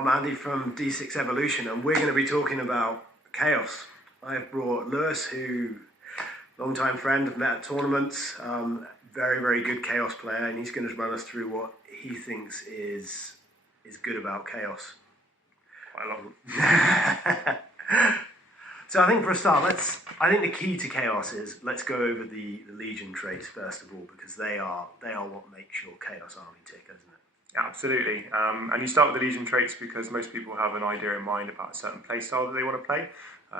I'm Andy from D6 Evolution, and we're going to be talking about Chaos. I've brought Lewis, who, long-time friend, I've met at tournaments, very, very good Chaos player, and he's going to run us through what he thinks is good about Chaos. Quite a lot. So I think for a start, I think the key to Chaos is, let's go over the Legion traits first of all, because they are what makes your Chaos army tick, isn't it? Yeah, absolutely. And you start with the Legion traits because most people have an idea in mind about a certain play style that they want to play.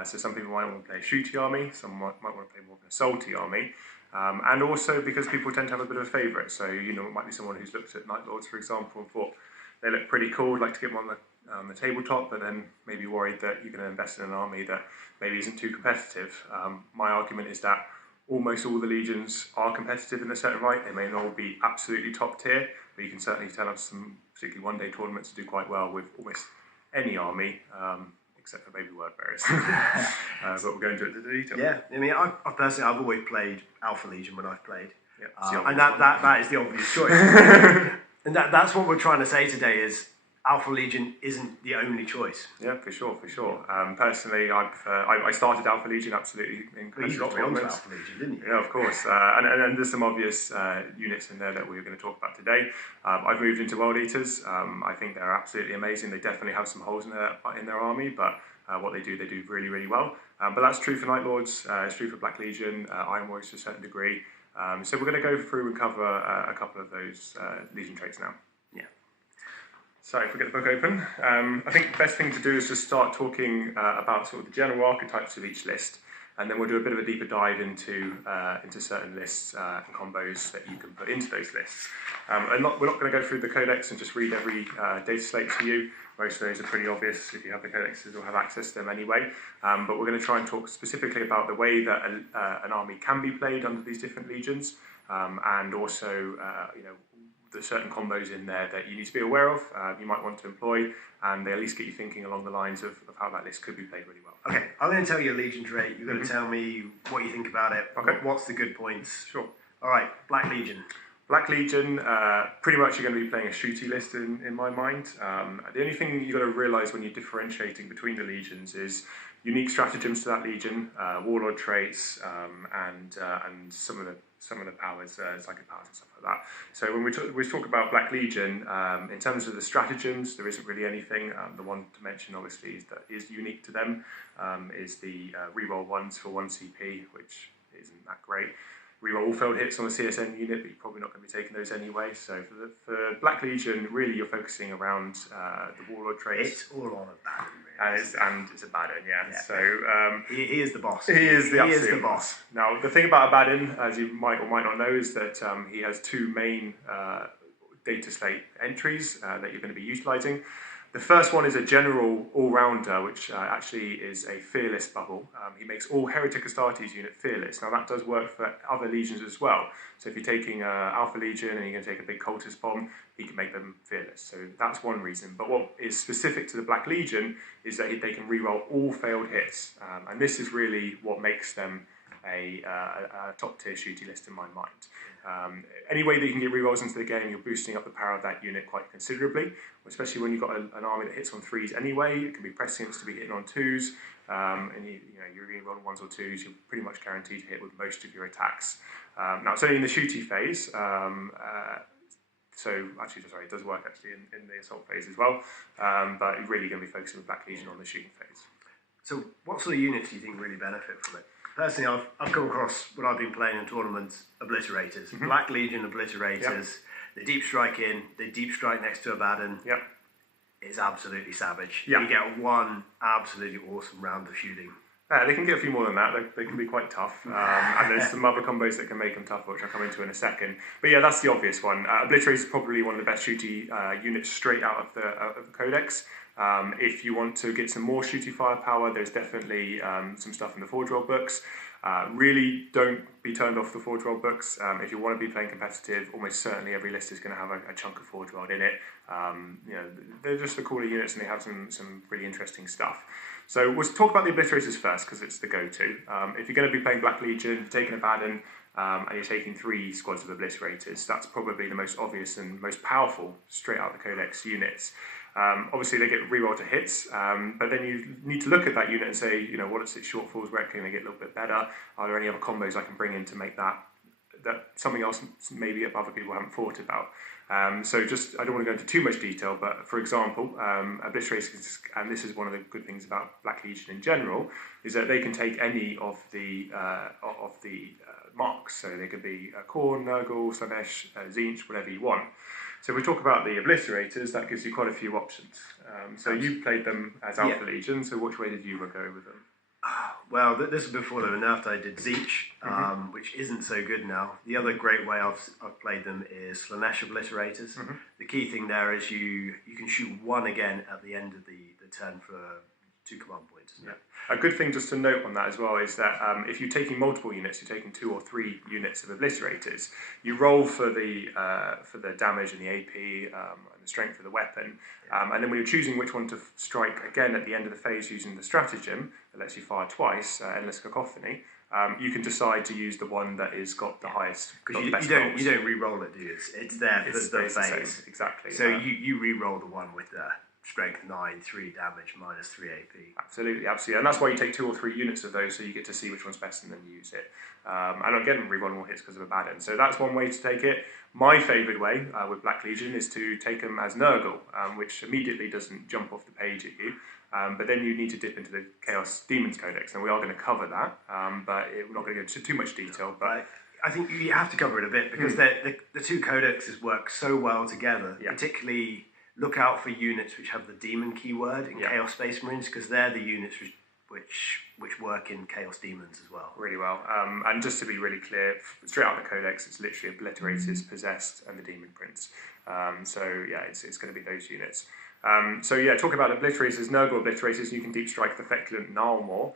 So some people might want to play a shooty army, some might want to play more of an assaulty army. And also because people tend to have a bit of a favourite. So, it might be someone who's looked at Night Lords, for example, and thought they look pretty cool, like to get them on the tabletop, but then maybe worried that you're going to invest in an army that maybe isn't too competitive. My argument is that almost all the Legions are competitive in their certain right. They may not all be absolutely top tier, but you can certainly tell us some particularly one-day tournaments to do quite well with almost any army, except for maybe word bearers. But we'll go into it to the detail. Yeah, I mean, I've always played Alpha Legion when I've played, Yeah, and that is the obvious choice. And that's what we're trying to say today is Alpha Legion isn't the only choice. Yeah, for sure. Personally, I started Alpha Legion absolutely in Well, you got me onto Alpha Legion, didn't you? Yeah, of course. And there's some obvious units in there that we're going to talk about today. I've moved into World Eaters. I think they're absolutely amazing. They definitely have some holes in their army, but what they do really, really well. But that's true for Night Lords. It's true for Black Legion, Iron Warriors to a certain degree. So we're going to go through and cover a couple of those Legion traits now. Yeah. So if we get the book open, I think the best thing to do is just start talking about sort of the general archetypes of each list, and then we'll do a bit of a deeper dive into certain lists and combos that you can put into those lists. We're not going to go through the Codex and just read every data slate to you. Most of those are pretty obvious if you have the Codexes or have access to them anyway. But we're going to try and talk specifically about the way that an army can be played under these different legions, and also there's certain combos in there that you need to be aware of, you might want to employ, and they at least get you thinking along the lines of how that list could be played really well. Okay, I'm going to tell you a Legion trait. You're going to tell me what you think about it. Okay. What's the good points? Sure. All right, Black Legion. Black Legion, pretty much you're going to be playing a shooty list in my mind. The only thing you've got to realise when you're differentiating between the legions is unique stratagems to that legion, warlord traits, and some of the powers, psychic powers and stuff like that. So when we talk about Black Legion, in terms of the stratagems, there isn't really anything. The one to mention, obviously, is unique to them is the reroll ones for 1 CP, which isn't that great. Reroll all failed hits on the CSN unit, but you're probably not going to be taking those anyway. So for Black Legion, really you're focusing around the warlord traits. It's all on a Baden, really. And it's a Baden, yeah. Yeah. So he is the boss. He is the absolute boss. Now, the thing about Abaddon, as you might or might not know, is that he has two main data slate entries that you're going to be utilising. The first one is a general all-rounder, which actually is a fearless bubble. He makes all Heretic Astartes unit fearless. Now that does work for other legions as well. So if you're taking Alpha Legion and you're going to take a big cultist bomb, he can make them fearless. So that's one reason. But what is specific to the Black Legion is that they can reroll all failed hits. And this is really what makes them a top-tier shooty list in my mind. Any way that you can get rerolls into the game, you're boosting up the power of that unit quite considerably, especially when you've got an army that hits on 3s anyway. It can be prescience to be hitting on 2s, and you're re-rolling 1s or 2s, you're pretty much guaranteed to hit with most of your attacks. Now it's only in the shooty phase, so actually, sorry, it does work actually in the assault phase as well, but you're really going to be focusing with Black Legion on the shooting phase. So what sort of units do you think really benefit from it? Personally, I've come across, when I've been playing in tournaments, Obliterators. Mm-hmm. Black Legion Obliterators. Yep. They deep strike in, they deep strike next to Abaddon. Yep. It's absolutely savage. Yep. You get one absolutely awesome round of shooting. They can get a few more than that. They can be quite tough. And there's some other combos that can make them tougher, which I'll come into in a second. But yeah, that's the obvious one. Obliterator is probably one of the best shooty units straight out of the Codex. If you want to get some more shooty firepower, there's definitely some stuff in the Forge World books. Really don't be turned off the Forge World books. If you want to be playing competitive, almost certainly every list is going to have a chunk of Forge World in it. They're just the cooler units and they have some really interesting stuff. So we'll talk about the Obliterators first because it's the go-to. If you're going to be playing Black Legion, taking Abaddon, and you're taking 3 squads of Obliterators, that's probably the most obvious and most powerful straight out of the Codex units. Obviously, they get reroll to hits, but then you need to look at that unit and say, what is its shortfalls? Where can they get a little bit better? Are there any other combos I can bring in to make that something else maybe other people haven't thought about? So just, I don't want to go into too much detail, but for example, Obliterators, and this is one of the good things about Black Legion in general, is that they can take any of the marks. So they could be Khorne, Nurgle, Slanesh, Tzeentch, whatever you want. So if we talk about the Obliterators, that gives you quite a few options. So you played them as Alpha Legion, so which way did you go with them? Well, this is before they were nerfed. I did Tzeentch, which isn't so good now. The other great way I've played them is Slanesh Obliterators. The key thing there is you can shoot one again at the end of the turn for 2 command points. Yeah. A good thing just to note on that as well is that if you're taking multiple units, you're taking 2 or 3 units of Obliterators, you roll for the damage and the AP and the strength of the weapon, and then when you're choosing which one to strike again at the end of the phase using the stratagem that lets you fire twice, Endless Cacophony, you can decide to use the one that has got the highest. Because you don't re-roll it, do you? It's there for the phase. Exactly. So you re-roll the one with the strength 9, 3 damage, minus 3 AP. Absolutely. And that's why you take 2 or 3 units of those, so you get to see which one's best and then use it. And again, re-roll more hits because of a bad end. So that's one way to take it. My favourite way with Black Legion is to take them as Nurgle, which immediately doesn't jump off the page at you. But then you need to dip into the Chaos Demons Codex, and we are going to cover that, but we're not going to go into too much detail. But I think you have to cover it a bit, because the 2 codexes work so well together, particularly. Look out for units which have the demon keyword in Chaos Space Marines, because they're the units which work in Chaos Demons as well. Really well. And just to be really clear, straight out of the Codex, it's literally Obliterators, Possessed, and the Demon Prince. So yeah, it's going to be those units. So yeah, talking about Obliterators, Nurgle Obliterators, you can deep strike the Feculent Gnarlmaw,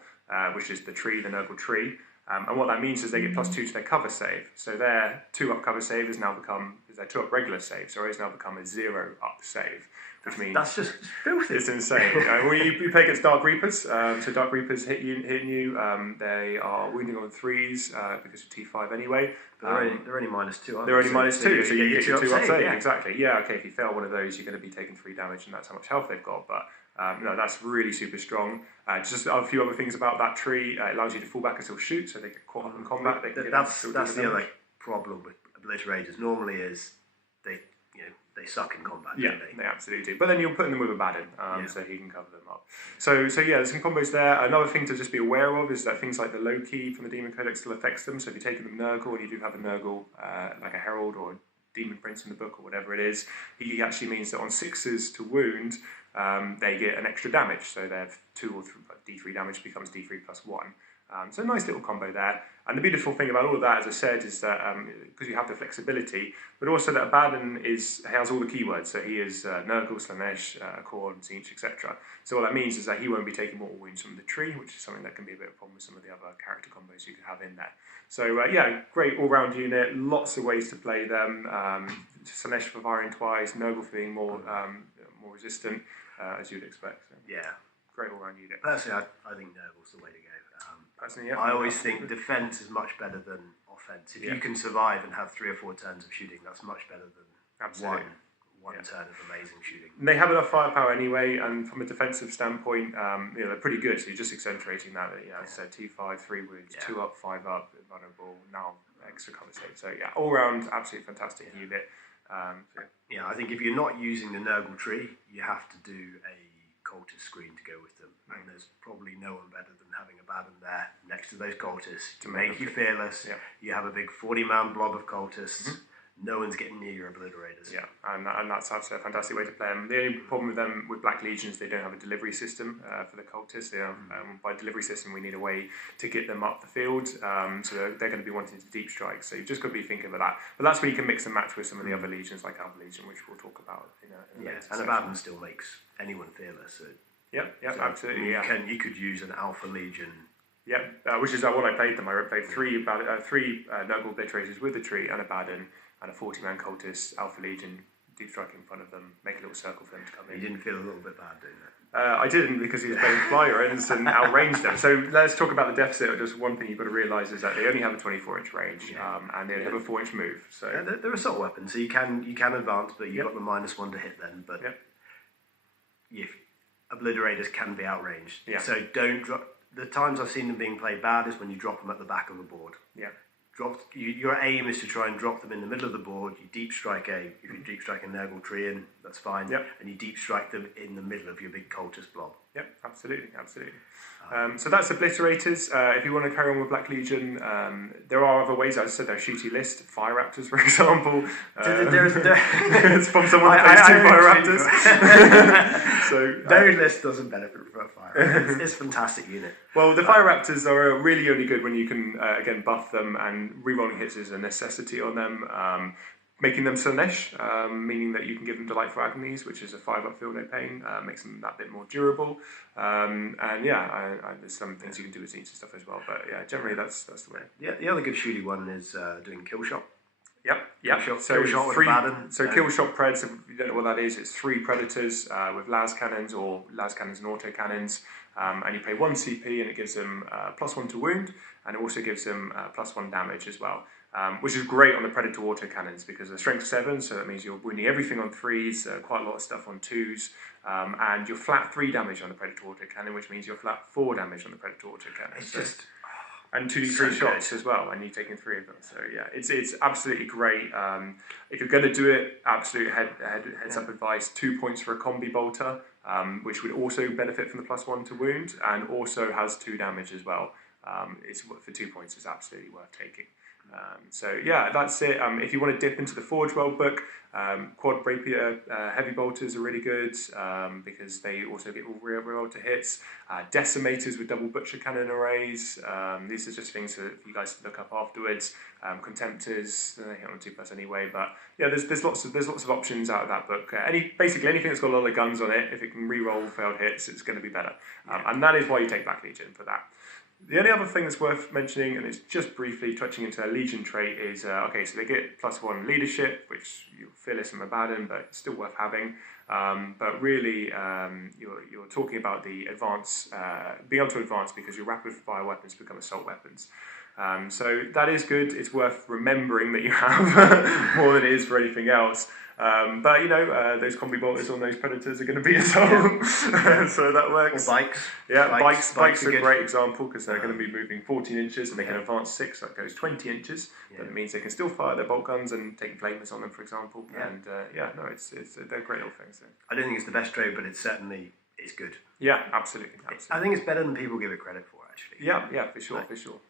which is the Nurgle tree. And what that means is they get +2 to their cover save. So their 2-up cover save has now become, their 2-up regular save, has now become a 0-up save. Which means that's just filthy. It's insane. Well, you play against Dark Reapers. So Dark Reapers hitting you. They are wounding on 3s because of T5 anyway. They're only -2, aren't they? They're only -2, so you get your 2-up save. Yeah. Exactly. Yeah. Okay. If you fail one of those, you're going to be taking 3 damage, and that's how much health they've got. But no, that's really super strong. Just a few other things about that tree. It allows you to fall back and still shoot, so they get caught up in combat. That's the other problem with Obliterators. Normally is they suck in combat. Yeah, don't they absolutely do. But then you're putting them with a Baden, so he can cover them up. So yeah, there's some combos there. Another thing to just be aware of is that things like the low key from the Demon Codex still affects them. So if you're taking them Nurgle, and you do have a Nurgle, like a Herald or a Demon Prince in the book or whatever it is, he actually means that on 6s to wound, they get an extra damage. So their 2 or 3 D3 damage becomes D3 +1. So a nice little combo there. And the beautiful thing about all of that, as I said, is that because you have the flexibility, but also that Abaddon has all the keywords. So he is Nurgle, Slanesh, Khorne, Tzeentch, etc. So what that means is that he won't be taking mortal wounds from the tree, which is something that can be a bit of a problem with some of the other character combos you can have in there. So yeah, great all-round unit, lots of ways to play them. Slanesh for firing twice, Nurgle for being more resistant, as you'd expect. So, yeah. Great all-round unit. Personally, I think Nurgle's the way to go. Personally, yeah. I always think defense is much better than offense. If you can survive and have 3 or 4 turns of shooting, that's much better than one turn of amazing shooting. And they have enough firepower anyway, and from a defensive standpoint, they're pretty good. So you're just accentuating that. As I said, T5, 3 wounds, 2-up, 5-up, vulnerable, now extra cover save. So yeah, all round, absolutely fantastic unit. Yeah, I think if you're not using the Nurgle tree, you have to do a cultist screen to go with them, and there's probably no one better than having a Baden there next to those cultists to make you fearless. You have a big 40-man blob of cultists. No one's getting near your Obliterators. Yeah, and that's a fantastic way to play them. The only problem with them, with Black Legions, they don't have a delivery system for the cultists. They have, by delivery system, we need a way to get them up the field, so they're going to be wanting to deep strike. So you've just got to be thinking about that. But that's where you can mix and match with some of the other legions, like Alpha Legion, which we'll talk about in a later and Abaddon still makes anyone fearless. So, so absolutely. You could use an Alpha Legion. Which is what I played them. I played 3 Nurgle Obliterators with the tree and Abaddon, and a 40-man cultist, Alpha Legion, deep strike in front of them, make a little circle for them to come in. You didn't feel a little bit bad doing that? I didn't, because he was playing flyer ends and outranged them. So let's talk about the deficit. Just one thing you've got to realise is that they only have a 24-inch range, and they only have a 4-inch move. So they're assault weapons, so you can advance, but you've got the -1 to hit then. But obliterators can be outranged. Yeah. So don't drop. The times I've seen them being played bad is when you drop them at the back of the board. Yeah. Your aim is to try and drop them in the middle of the board. You deep strike if you deep strike a Nurgle tree in, that's fine. Yep. And you deep strike them in the middle of your big cultist blob. Yep, absolutely. So that's obliterators. If you want to carry on with Black Legion, there are other ways. As I said, there's shooty list, Fire Raptors, for example. It's from someone who plays 2 Fire Raptors. So Varied list doesn't benefit from a Fire. It's a fantastic unit. Well, the Fire Raptors are really only good when you can, again, buff them, and rerolling hits is a necessity on them. Making them Slanesh, meaning that you can give them Delightful Agonies, which is a 5-up field no pain, makes them that bit more durable. There's some things you can do with scenes and stuff as well, but yeah, generally that's the way. Yeah, the other good shooty one is doing Kill Shot. Yep. Kill shot with Baden. So Kill Shot Preds, if you don't know what that is, it's 3 Predators with las cannons or las cannons and auto cannons, and you pay 1 CP and it gives them +1 to wound, and it also gives them +1 damage as well. Which is great on the Predator autocannons because they're strength 7, so that means you're wounding everything on 3s, quite a lot of stuff on 2s, and you're flat 3 damage on the Predator autocannon, which means you're flat 4 damage on the Predator autocannon. And 2d3 shots as well, and you're taking 3 of them. So yeah, it's absolutely great. If you're going to do it, absolute heads up advice: 2 points for a combi bolter, which would also benefit from the +1 to wound, and also has 2 damage as well. It's for 2 points. It's absolutely worth taking. So yeah, that's it. If you want to dip into the Forge World book, Quad Rapier Heavy Bolters are really good because they also get all reroll to hits. Decimators with double Butcher Cannon arrays. These are just things for you guys to look up afterwards. Contemptors, they hit on 2+ anyway, but yeah, there's lots of options out of that book. Basically anything that's got a lot of guns on it, if it can reroll failed hits, it's going to be better. And that is why you take Black Legion for that. The only other thing that's worth mentioning, and it's just briefly touching into a Legion trait, is so they get +1 leadership, which you feel is from Abaddon, but it's still worth having. But really, you're talking about the advance, being able to advance because your rapid fire weapons become assault weapons. So that is good. It's worth remembering that you have more than it is for anything else. But those combi bolters on those Predators are going to be assault, so that works. Or bikes. Yeah, bikes are a great example because they're going to be moving 14 inches and they can advance 6, that goes 20 inches. But it means they can still fire their bolt guns and take flamers on them, for example. Yeah. And they're great little things. So. I don't think it's the best trade, but it's good. Yeah, absolutely. I think it's better than people give it credit for, actually. Yeah, for sure.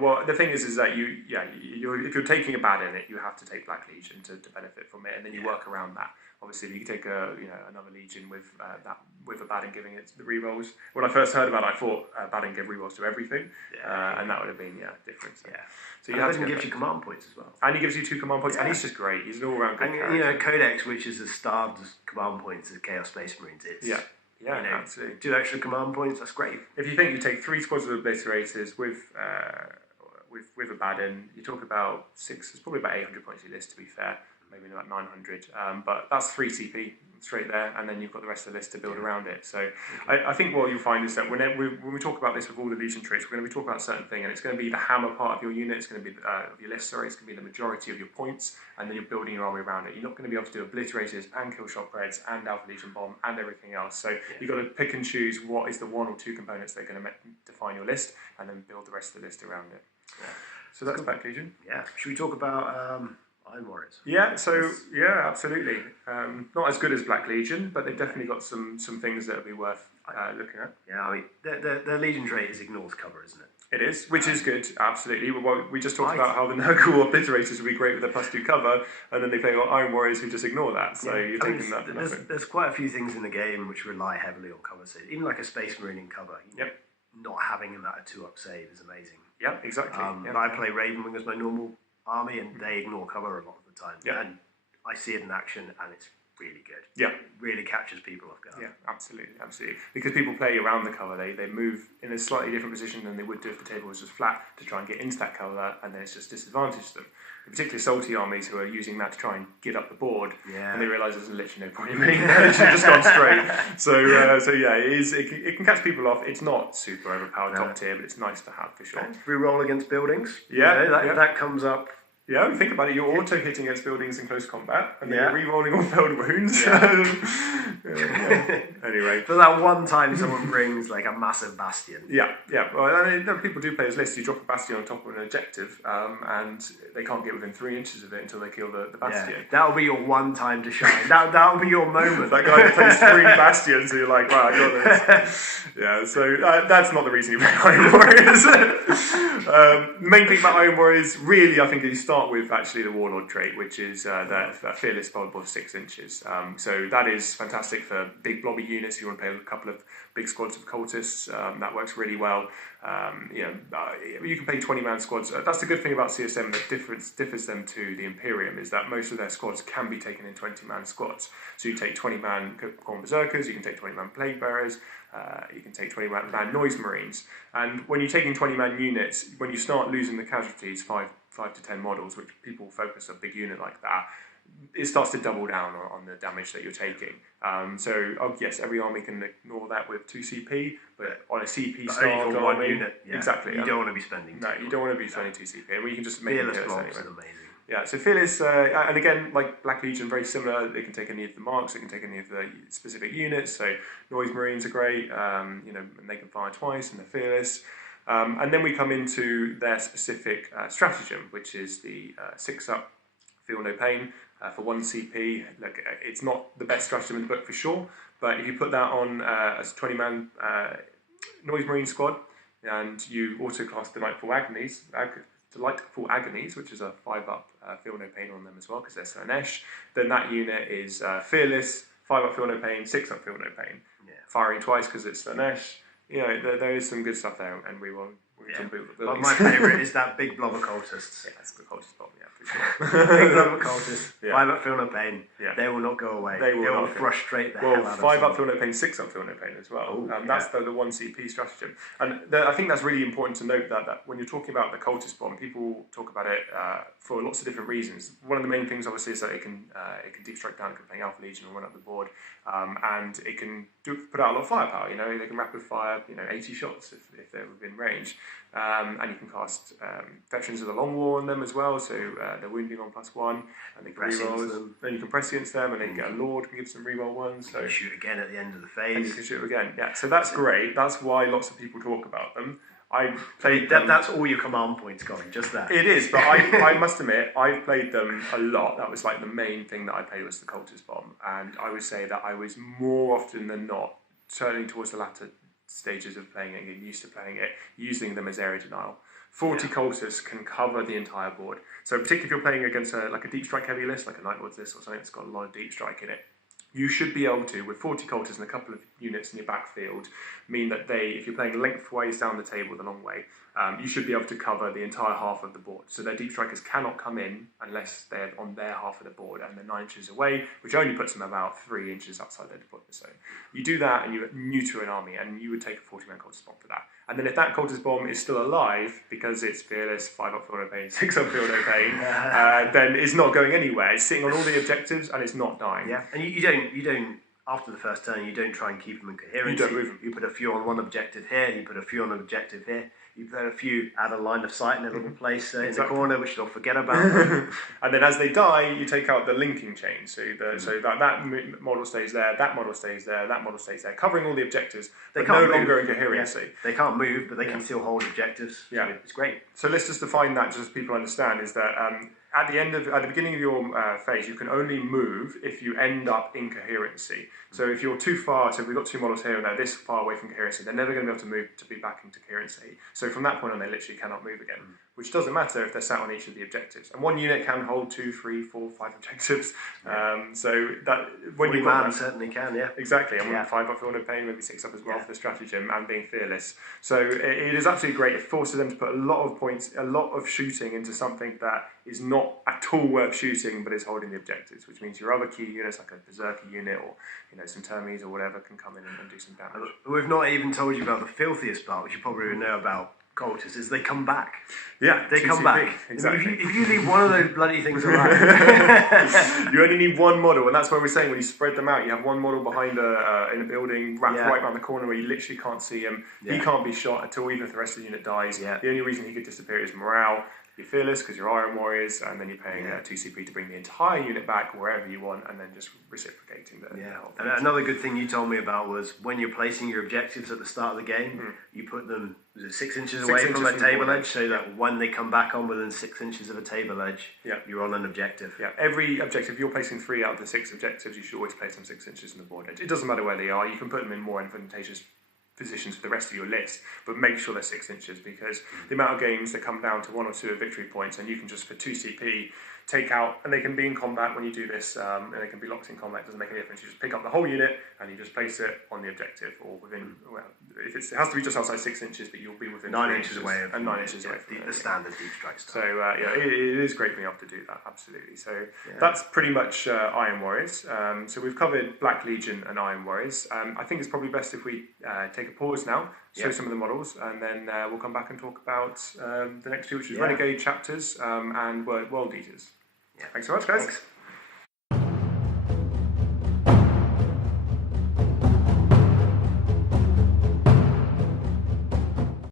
Well, the thing is that if you're taking a bad in it, you have to take Black Legion to benefit from it, and then you work around that. Obviously, if you take another Legion with a Baden giving it the rerolls. When I first heard about it, I thought Baden gave rerolls to everything, and that would have been different. So you have to give you command points as well. And he gives you 2 command points, and he's just great. He's an all-round good character. Codex, which is as starved as command points as Chaos Space Marines is. Yeah, absolutely. 2 extra command points, that's great. If you think you take 3 squads of obliterators with Abaddon, you talk about 6. It's probably about 800 points your list, to be fair. Maybe about 900. But that's 3 CP straight there, and then you've got the rest of the list to build around it. So I think what you'll find is that when we talk about this with all the Legion traits, we're going to be talking about a certain thing, and it's going to be the hammer part of your unit. It's going to be of your list. Sorry, it's going to be the majority of your points, and then you're building your army around it. You're not going to be able to do obliterators and kill shot Preds and Alpha Legion bomb and everything else. So you've got to pick and choose what is the 1 or 2 components that are going to define your list, and then build the rest of the list around it. So that's Black Legion. Yeah. Should we talk about Iron Warriors? Yeah, absolutely. Not as good as Black Legion, but they've definitely got some things that would be worth looking at. Yeah, I mean, the Legion trait is ignores cover, isn't it? It is, which is good, absolutely. Well, we just talked about how the Nurgle obliterators would be great with their +2 cover, and then they play Iron Warriors who just ignore that. So you're taking that. There's quite a few things in the game which rely heavily on cover save. Even like a Space Marine in cover. Not having that 2-up save is amazing. Yep, exactly. And I play Ravenwing as my normal army, and they ignore cover a lot of the time. And I see it in action, and it's really good. Yeah, it really catches people off guard. Yeah, absolutely. Because people play around the cover, they move in a slightly different position than they would do if the table was just flat to try and get into that cover, and then it's just disadvantaged them. Particularly salty armies who are using that to try and get up the board, and they realise there's literally no point in being there. It should have just gone straight. It can catch people off. It's not super overpowered top tier, but it's nice to have for sure. Reroll against buildings. Yeah, that comes up Yeah, think about it. You're auto-hitting against buildings in close combat, and then Yeah. you're re-rolling all failed wounds. Anyway. For that one time someone brings like a massive bastion. Yeah. Well, I mean, people do play this list. You drop a bastion on top of an objective, and they can't get within 3 inches of it until they kill the bastion. Yeah. That'll be your one time to shine. That'll be your moment. That guy that plays 3 bastions, and you're like, wow, I got this. Yeah, so that's not the reason you play Iron Warriors. The main thing about Iron Warriors, really, I think you start with actually the Warlord trait, which is that fearless spell above 6 inches. So that is fantastic for big blobby units. If you want to play a couple of big squads of cultists, that works really well. You can play 20-man squads. That's the good thing about CSM that differs them to the Imperium, is that most of their squads can be taken in 20-man squads. So you take 20-man Khorne Berserkers, you can take 20-man Plague Bearers, you can take 20-man Noise Marines. And when you're taking 20-man units, when you start losing the casualties, 5 to 10 models, which people focus on a big unit like that, it starts to double down on the damage that you're taking. Yes, every army can ignore that with 2 CP, but on a CP starved one army, unit, exactly. You don't want to be spending. No, you don't want to be spending 2 CP. Well, you can just make Fearless it blobs anyway. is amazing. Yeah, so Fearless, and again, like Black Legion, very similar. They can take any of the marks, they can take any of the specific units. So Noise Marines are great, and they can fire twice, and they're Fearless. And then we come into their specific stratagem, which is the 6-up Feel No Pain for 1 CP. Look, it's not the best stratagem in the book for sure, but if you put that on as a 20-man Noise Marine squad, and you also cast Delightful Agonies, which is a 5-up Feel No Pain on them as well, because they're Slanesh, then that unit is Fearless, 5-up Feel No Pain, 6-up Feel No Pain. Yeah. Firing twice because it's Slanesh. There is some good stuff there, and we will build the But my favourite is that big blob of cultists. Yeah, that's the cultist bomb, yeah, for sure. Big blob of cultists, 5-up Feel No Pain. Yeah. They will not go away. They will frustrate the hell out of 5-up Feel No Pain, 6-up Feel No Pain as well. That's the 1 CP stratagem. And I think that's really important to note that when you're talking about the cultist bomb, people talk about it for lots of different reasons. One of the main things, obviously, is that it can deep strike down, it can play Alpha Legion and run up the board, and it can put out a lot of firepower. They can rapid fire 80 shots if they're within range. And you can cast Veterans of the Long War on them as well, so they're wounding on +1, and they can reroll. Then you can press against them, and they can get a Lord, can give some reroll ones. So you can shoot again at the end of the phase. And you can shoot again, yeah. So that's great. That's why lots of people talk about them. I played them. That's all your command points, Colin, just that. It is, but I must admit, I've played them a lot. That was like the main thing that I played was the Cultist Bomb, and I would say that I was more often than not, turning towards the latter stages of playing it, getting used to playing it, using them as area denial. 40 cultists can cover the entire board. So particularly if you're playing against a deep strike heavy list, like a Night Lord's list or something that's got a lot of deep strike in it, you should be able to, with 40 cultists and a couple of units in your backfield, mean that if you're playing lengthways down the table the long way, you should be able to cover the entire half of the board. So their deep strikers cannot come in unless they're on their half of the board and they're 9 inches away, which only puts them about 3 inches outside their deployment zone. You do that and you're new to an army, and you would take a 40-man cultist bomb for that. And then if that cultist bomb is still alive, because it's Fearless, 5-up Feel No Pain, 6-up Feel No Pain, then it's not going anywhere. It's sitting on all the objectives and it's not dying. Yeah, and you don't after the first turn, you don't try and keep them in coherence. You don't move them. You put a few on one objective here, you put a few on an objective here, you put a few out of line of sight in a little place in the corner, which they'll forget about. And then as they die, you take out the linking chain. So that model stays there, that model stays there, that model stays there, covering all the objectives, but no longer in coherency. Yeah. They can't move, but they can still hold objectives. So it's great. So let's just define that, just so people understand, is that at the beginning of your phase, you can only move if you end up in coherency. So if you're too far, so we've got 2 models here and they're this far away from coherency, they're never going to be able to move to be back into coherency. So from that point on, they literally cannot move again, which doesn't matter if they're sat on each of the objectives. And one unit can hold 2, 3, 4, 5 objectives. So that when you man certainly can, yeah. Exactly, and 5-up Feel No Pain, maybe 6-up as well for the stratagem, and being Fearless. So it is absolutely great. It forces them to put a lot of points, a lot of shooting into something that is not at all worth shooting, but is holding the objectives, which means your other key units, like a Berserker unit or some Termies or whatever, can come in and do some damage. We've not even told you about the filthiest part, which you probably would know about cultists, is they come back. Yeah, they come back. Exactly. If you leave one of those bloody things alive, you only need one model, and that's why we're saying when you spread them out, you have one model behind in a building, wrapped right around the corner where you literally can't see him. He can't be shot at all, even if the rest of the unit dies. The only reason he could disappear is morale. You're fearless because you're Iron Warriors, and then you're paying 2 CP to bring the entire unit back wherever you want, and then just reciprocating the whole thing. And another good thing you told me about was when you're placing your objectives at the start of the game, you put them 6 inches away from a table edge, so that when they come back on within 6 inches of a table edge, you're on an objective. Yeah, every objective, you're placing 3 out of the 6 objectives, you should always place them 6 inches from the board edge. It doesn't matter where they are, you can put them in more advantageous positions for the rest of your list, but make sure they're 6 inches, because the amount of games that come down to 1 or 2 victory points, and you can just for 2 CP take out, and they can be in combat when you do this, and they can be locked in combat. It doesn't make any difference. You just pick up the whole unit and you just place it on the objective, or within. Well, if it has to be just outside 6 inches, but you'll be within 9 inches away, and 9 inches away from the standard deep strike style. So it is great being able to do that. Absolutely. So that's pretty much Iron Warriors. So we've covered Black Legion and Iron Warriors. I think it's probably best if we take a pause now, show some of the models, and then we'll come back and talk about the next two, which is Renegade Chapters and World Eaters. Thanks so much, guys. Thanks.